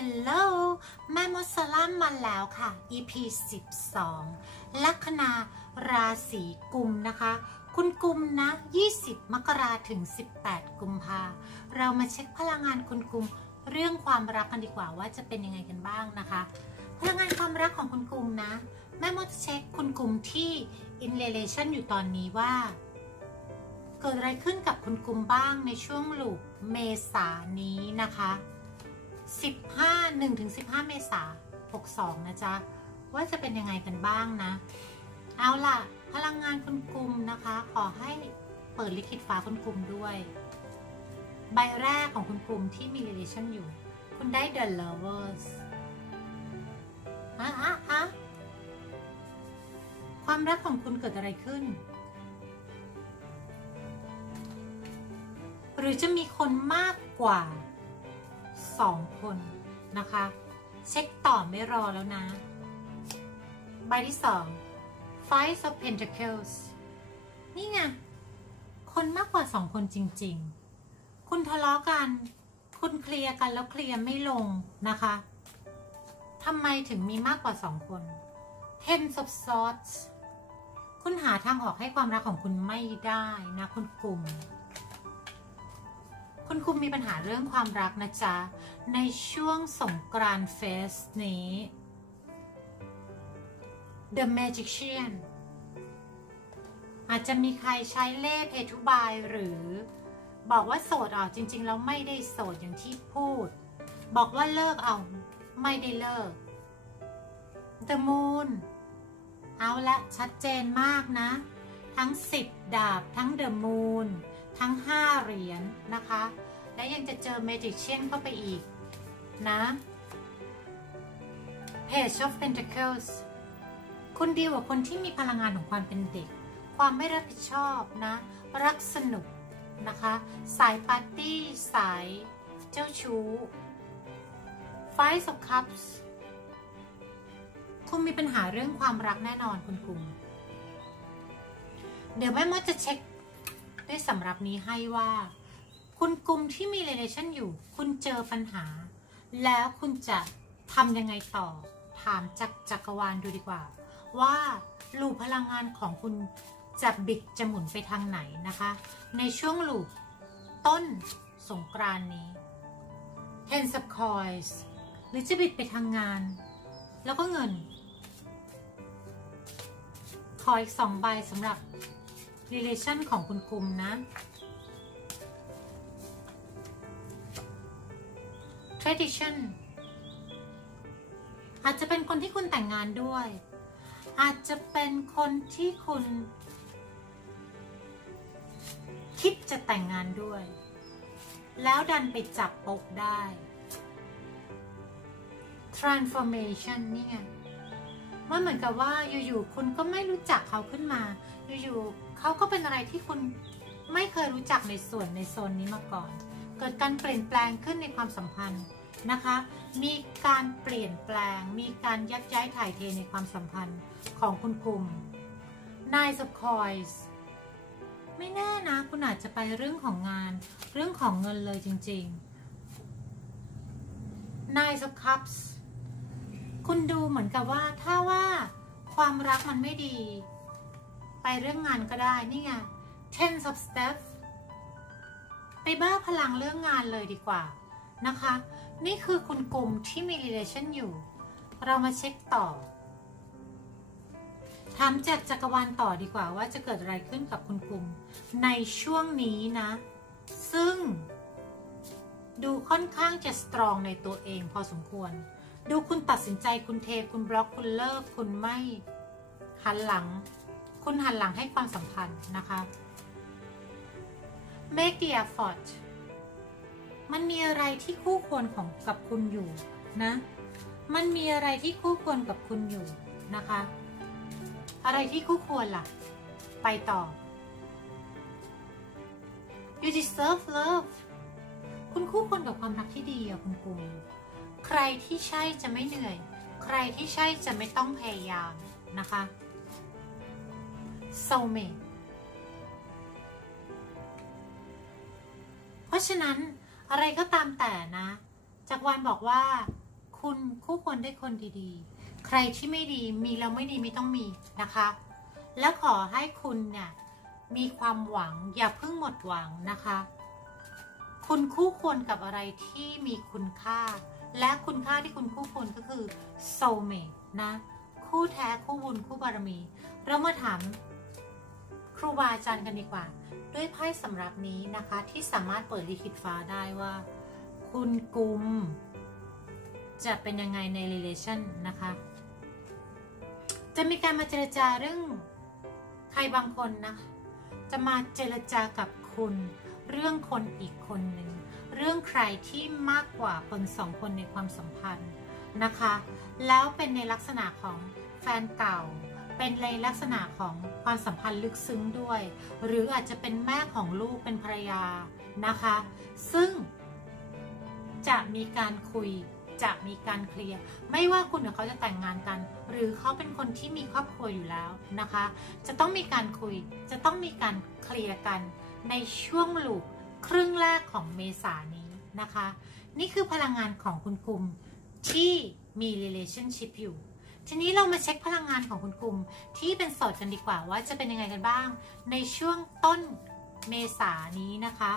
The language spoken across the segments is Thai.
Hello แม่มดสลัมมาแล้วค่ะ EP 12 ลัคนาราศีกุมนะคะ คุณกุมนะ 20 มกราถึง 18 กุมภาเรามาเช็คพลังงานคุณกุมเรื่องความรักกันดีกว่าว่าจะเป็นยังไงกันบ้างนะคะ พลังงานความรักของคุณกุมนะ แม่มดเช็คคุณกุมที่ in relation อยู่ตอนนี้ว่า เกิดอะไรขึ้นกับคุณกุมบ้างในช่วงลูกเมษานี้นะคะ 15 1ถึง15 เมษา62 นะจ๊ะ ว่าจะเป็นยังไงกันบ้างนะ เอาล่ะ พลังงานคุณกลุ่มนะคะ ขอให้เปิดลิขิตฟ้าคุณกลุ่มด้วย ใบแรกของคุณกลุ่มที่มี relation อยู่ คุณได้ the lovers อะอะอะความรักของคุณเกิดอะไรขึ้น หรือจะมีคนมากกว่า สองคนนะคะ เช็คต่อไม่รอแล้วนะ ใบที่สอง Five of Pentacles นี่ไง คนมากกว่าสองคนจริง ๆ คุณทะเลาะกัน คุณเคลียร์กันแล้วเคลียร์ไม่ลงนะคะทำไมถึงมีมากกว่าสองคน Ten of Swords คุณหาทางออกให้ความรักของคุณไม่ได้นะคุณกลุ่ม คุณคุมมีปัญหาเรื่องความรักนะจ๊ะ ในช่วงสงกรานต์เฟสนี้ The Magician อาจจะมีใครใช้เล่ห์เพทุบายหรือ บอกว่าโสดอะจริง ๆ แล้วไม่ได้โสดอย่างที่พูด บอกว่าเลิกเอาไม่ได้เลิก The Moon เอาละชัดเจนมากนะ ทั้ง 10 ดาบทั้ง The Moon ทั้ง 5 เหรียญนนะคะ และยังจะเจอ Magician เข้าไปอีกนะ Page of Pentacles คุณดีกว่าคนที่มีพลังงานของความเป็นเด็ก ความไม่รับผิดชอบนะ รักสนุกนะคะ สายปาร์ตี้ สายเจ้าชู้ Five of Cups คุณมีปัญหาเรื่องความรักแน่นอนคุณกุมเดี๋ยวแม่มดจะเช็ค ด้วยสำหรับนี้ให้ว่า คุณกลุ่มที่มี relation อยู่ คุณเจอปัญหา แล้วคุณจะทำยังไงต่อ ถามจากจักรวาลดูดีกว่า ว่าลูปพลังงานของคุณจะบิดจะหมุนไปทางไหนนะคะ ในช่วงลูปต้นสงกรานนี้ Ten of Coins หรือจะบิดไปทางงาน แล้วก็เงิน ขออีกสองใบสำหรับ relation ของคุณกุมนะ tradition อาจจะเป็นคนที่คุณแต่งงานด้วย อาจจะเป็นคนที่คุณ คิดจะแต่งงานด้วย แล้วดันไปจับปกได้ transformation นี่ไงมันเหมือนกับว่าอยู่ๆคุณก็ไม่รู้จักเขาขึ้นมา อยู่ๆ เขาก็เป็นอะไรที่คุณไม่เคยรู้จักในส่วนในโซนนี้มาก่อน เกิดการเปลี่ยนแปลงขึ้นในความสัมพันธ์นะคะ มีการเปลี่ยนแปลง มีการยักย้ายถ่ายเทในความสัมพันธ์ของคุณกลุ่ม Nine of Coins ไม่แน่นะ คุณอาจจะไปเรื่องของงาน เรื่องของเงินเลยจริงๆ Nine of Cups คุณดูเหมือนกับว่าถ้าว่าความรักมันไม่ดี เรื่องงานก็ได้นี่ไง ten of steps ไปบ้าพลังเรื่องงานเลยดีกว่านะคะ นี่คือคุณกลุ่มที่มี relation อยู่ เรามาเช็คต่อ ถามจากจักรวาลต่อดีกว่าว่าจะเกิดอะไรขึ้นกับคุณกลุ่มในช่วงนี้นะ ซึ่ง ดูค่อนข้างจะสตรองในตัวเองพอสมควร ดูคุณตัดสินใจคุณเท คุณบล็อกคุณเลิกคุณไม่หันหลัง คุณหันหลังให้ความสัมพันธ์นะคะ make the effort มันมีอะไรที่คู่ควรของกับคุณอยู่นะ มันมีอะไรที่คู่ควรกับคุณอยู่นะคะ อะไรที่คู่ควรล่ะ ไปต่อ you deserve love คุณคู่ควรกับความรักที่ดีอะคุณกูใครที่ใช่จะไม่เหนื่อย ใครที่ใช่จะไม่ต้องพยายามนะคะ soulmate เพราะฉะนั้นอะไรก็ตามแต่นะ จากวันบอกว่า คุณคู่ควรได้คนดีๆ ใครที่ไม่ดีมีแล้วไม่ดีไม่ต้องมีนะคะ และขอให้คุณเนี่ยมีความหวังอย่าเพิ่งหมดหวังนะคะ คุณคู่ควรกับอะไรที่มีคุณค่า และคุณค่าที่คุณคู่ควรก็คือ soulmate นะ คู่แท้คู่บุญคู่บารมี เรามาถาม ครูบาอาจารย์กันดีกว่า ด้วยไพ่สำหรับนี้นะคะที่สามารถเปิดลิขิตฟ้าได้ว่า คุณกุม จะเป็นยังไงใน relation นะคะ จะมีการมาเจรจาเรื่องใครบางคนนะคะจะมาเจรจากับคุณ เรื่องคนอีกคนหนึ่งเรื่องใครที่มากกว่าคนสองคนในความสัมพันธ์นะคะ แล้วเป็นในลักษณะของแฟนเก่า เป็นในลักษณะของความสัมพันธ์ลึกซึ้งด้วย หรืออาจจะเป็นแม่ของลูกเป็นภรรยานะคะ ซึ่งจะมีการคุยจะมีการเคลียร์ไม่ว่าคุณกับเขาจะแต่งงานกัน หรือเขาเป็นคนที่มีครอบครัวอยู่แล้วนะคะ จะต้องมีการคุยจะต้องมีการเคลียร์กันในช่วงลูกครึ่งแรกของเมษานี้นะคะ นี่คือพลังงานของคุณกุมที่มี relationship อยู่ ทีนี้เรามาเช็คพลังงานของคุณกลุ่มที่เป็นโสดกันดีกว่าว่าจะเป็นยังไงกันบ้าง ในช่วงต้นเมษานี้นะคะ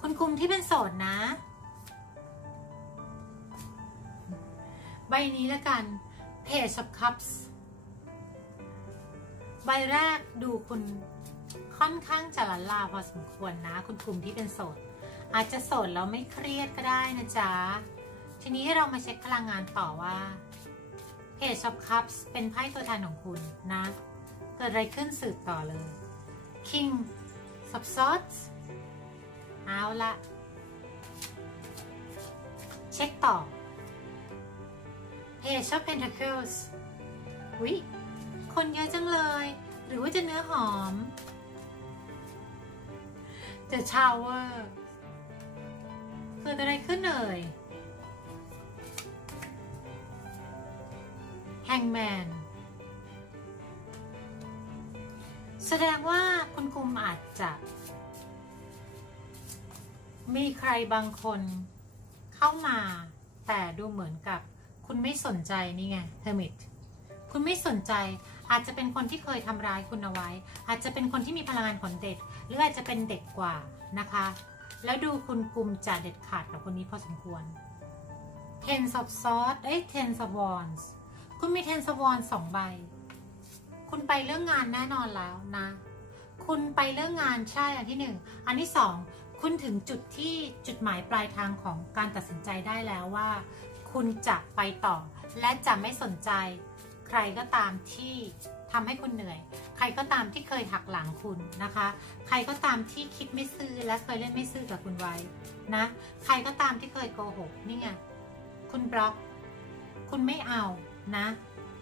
คุณกลุ่มที่เป็นโสดนะ ใบนี้แล้วกัน Page of Cups ใบแรกดูคุณค่อนข้างจะละลาพอสมควรนะ คุณกลุ่มที่เป็นโสด อาจจะโสดแล้วไม่เครียดก็ได้นะจ๊ะ ทีนี้เรามาเช็คพลังงานต่อว่า Page of Cups เป็นไพ่ตัวแทนของคุณนะ เกิดอะไรขึ้นสืบต่อเลย King of Swords เอาละเช็คต่อ Page of Pentacles วิคนเยอะจังเลย หรือว่าจะเนื้อหอม The Tower เกิดอะไรขึ้นเอ่ย Hangman แสดงว่าคุณคุมอาจจะ มีใครบางคนเข้ามา แต่ดูเหมือนกับ คุณไม่สนใจนี่ไงเทอร์มิตคุณไม่สนใจอาจจะเป็นคนที่เคยทำร้ายคุณเอาไว้ อาจจะเป็นคนที่มีพลังงานของเด็ก หรืออาจจะเป็นเด็กกว่านะคะ แล้วดูคุณกลุ่มจะเด็ดขาดกับคนนี้พอสมควร Ten of Swords เอ้ย Ten of Wands คุณมี Ten of Wands สองใบ คุณไปเรื่องงานแน่นอนแล้วนะ คุณไปเรื่องงานใช่อันที่หนึ่ง อันที่สอง คุณถึงจุดที่จุดหมายปลายทางของการตัดสินใจได้แล้วว่า คุณจะไปต่อ และจะไม่สนใจ ใครก็ตามที่ทำให้คุณเหนื่อย ใครก็ตามที่เคยหักหลังคุณนะคะ ใครก็ตามที่คิดไม่ซื่อและเคยเล่นไม่ซื่อกับคุณไว้นะ ใครก็ตามที่เคยโกหกนี่ไง คุณบล็อก คุณไม่เอา นะ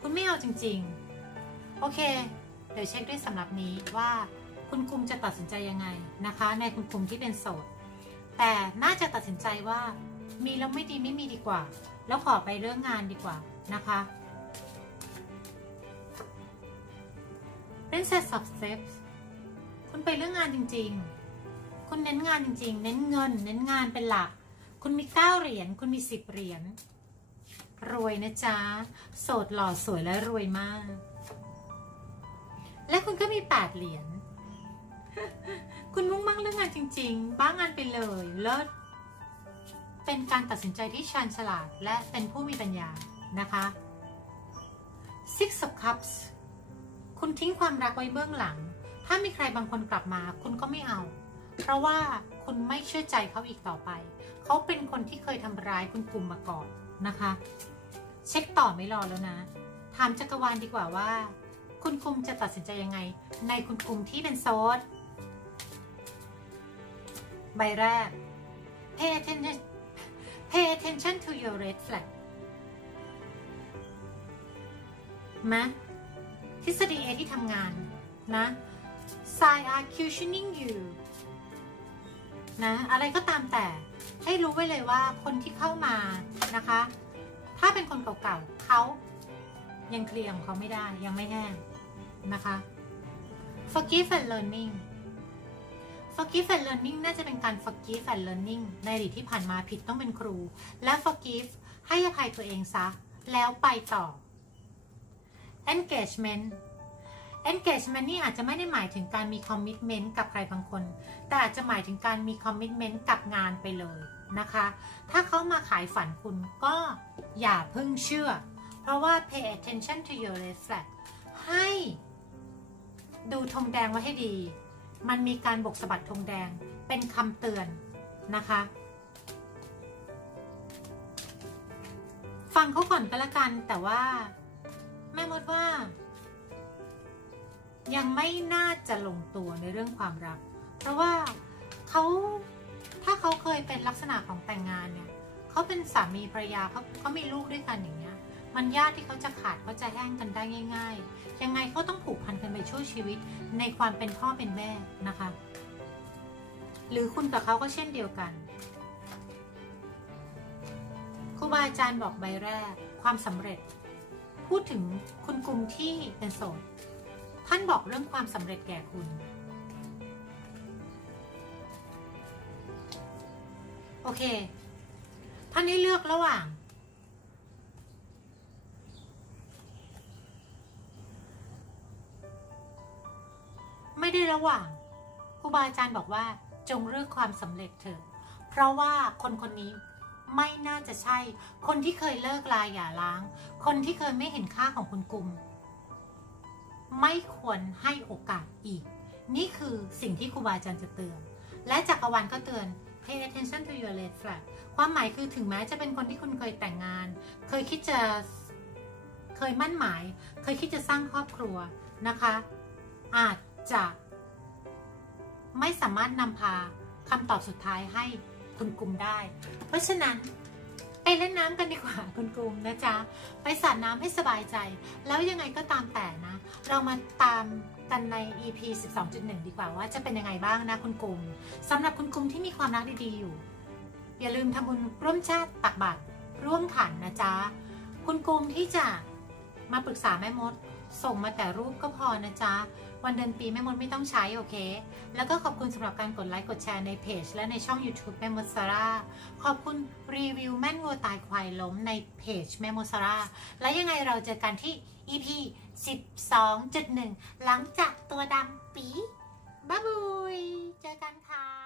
คุณไม่เอาจริง ๆ โอเค เดี๋ยวเช็คด้วยสำหรับนี้ว่าคุณคุมจะตัดสินใจยังไงนะคะ ในคุณคุมที่เป็นโสด แต่น่าจะตัดสินใจว่ามีแล้วไม่ดีไม่มีดีกว่า แล้วขอไปเรื่องงานดีกว่านะคะ Princess of Steps คุณไปเรื่องงานจริง ๆ คุณเน้นงานจริง ๆ เน้นเงิน เน้นงานเป็นหลัก คุณมีเก้าเหรียญ คุณมีสิบเหรียญ รวยนะจ๊ะ โสดหล่อสวยและรวยมาก และคุณก็มีแปดเหรียญ คุณมุ่งมั่นเรื่องงานจริง ๆ บ้างงานไปเลย เลิศ เป็นการตัดสินใจที่ชาญฉลาด และเป็นผู้มีปัญญา นะคะ Six of Cups คุณทิ้งความรักไว้เบื้องหลัง ถ้ามีใครบางคนกลับมา คุณก็ไม่เอา เพราะว่าคุณไม่เชื่อใจเขาอีกต่อไป เขาเป็นคนที่เคยทำร้ายคุณกลุ่มมาก่อน นะคะ เช็คต่อไม่รอแล้วนะ ถามจักรวาลดีกว่าว่า คุณคุมจะตัดสินใจยังไง ในคุณคุมที่เป็นโซดใบแรก pay attention pay attention to your red flag มะทฤษฎี A ที่ทำงานนะ sign are cushioning you นะอะไรก็ตามแต่ให้รู้ไว้เลยว่าคนที่เข้ามานะคะ ถ้าเป็นคนเก่าๆเขายังเคลียร์ของเขาไม่ได้ยังไม่แห้งนะคะ forgive and learning forgive and learning น่าจะเป็นการ forgive and learning ในอดีตที่ผ่านมาผิดต้องเป็นครู และ forgive ให้อภัยตัวเองซะ แล้วไปต่อ engagement engagement นี่อาจจะไม่ได้หมายถึงการมี commitment กับใครบางคน แต่อาจจะหมายถึงการมี commitment กับงานไปเลยนะคะ ถ้าเขามาขายฝันคุณก็อย่าเพิ่งเชื่อ เพราะว่า pay attention to your red flag ให้ดูธงแดงไว้ให้ดี มันมีการบกสะบัดธงแดง เป็นคำเตือนนะคะ ฟังเขาก่อนก็แล้วกัน แต่ว่าแม่มดว่า ยังไม่น่าจะลงตัวในเรื่องความรัก เพราะว่าเขาถ้าเขาเคยเป็นลักษณะของแต่งงานเนี่ยเขาเป็นสามีภรรยาเขาเขามีลูกด้วยกันอย่างเงี้ย มันยากที่เขาจะขาดเขาจะแห้งกันได้ง่าย ๆ ยังไงเขาต้องผูกพันกันไปช่วยชีวิตในความเป็นพ่อเป็นแม่นะคะ หรือคุณกับเขาก็เช่นเดียวกันครูบาอาจารย์บอกใบแรกความสำเร็จ พูดถึงคุณกลุ่มที่เป็นโสดานบอกเรื่องความสำเร็จแก่คุณ โอเคท่านให้เลือกระหว่าง ไม่ได้ระหว่างครูบาอาจารย์บอกว่า จงเลือกความสำเร็จเถอะ เพราะว่าคนคนนี้ไม่น่าจะใช่ คนที่เคยเลิกลาอย่าล้าง คนที่เคยไม่เห็นค่าของคุณกลุ่ม ไม่ควรให้โอกาสอีก นี่คือสิ่งที่ครูบาอาจารย์จะเตือน และจักรวาลก็เตือน pay attention to your red flag ความหมายคือถึงแม้จะเป็นคนที่คุณเคยแต่งงาน เคยคิดจะเคยมั่นหมาย เคยคิดจะสร้างครอบครัวนะคะ อาจจะไม่สามารถนำพาคำตอบสุดท้ายให้คุณกลุ่มได้ เพราะฉะนั้น ไปเล่นน้ำกันดีกว่าคุณกลุ่มนะจ๊ะ ไปสาดน้ำให้สบายใจ แล้วยังไงก็ตามแต่นะ เรามาตามกันใน EP 12.1 ดีกว่าว่าจะเป็นยังไงบ้างนะคุณกลุ่มสำหรับคุณกลุ่มที่มีความรักดีๆอยู่ อย่าลืมทำบุญร่วมชาติตักบาตรร่วมขันนะจ๊ะ คุณกลุ่มที่จะมาปรึกษาแม่มด ส่งมาแต่รูปก็พอนะจ๊ะ วันเดือนปีแม่มดไม่ต้องใช้โอเค แล้วก็ขอบคุณสำหรับการกดไลค์กดแชร์ในเพจ และในช่อง YouTube แม่มดซาร่าขอบคุณรีวิวแม่นวัวตายควายล้มในเพจแม่มดซาร่าและยังไงเราเจอกันที่ EP 12.1 หลังจากตัวดำปีบ๊ายบายเจอกันค่ะ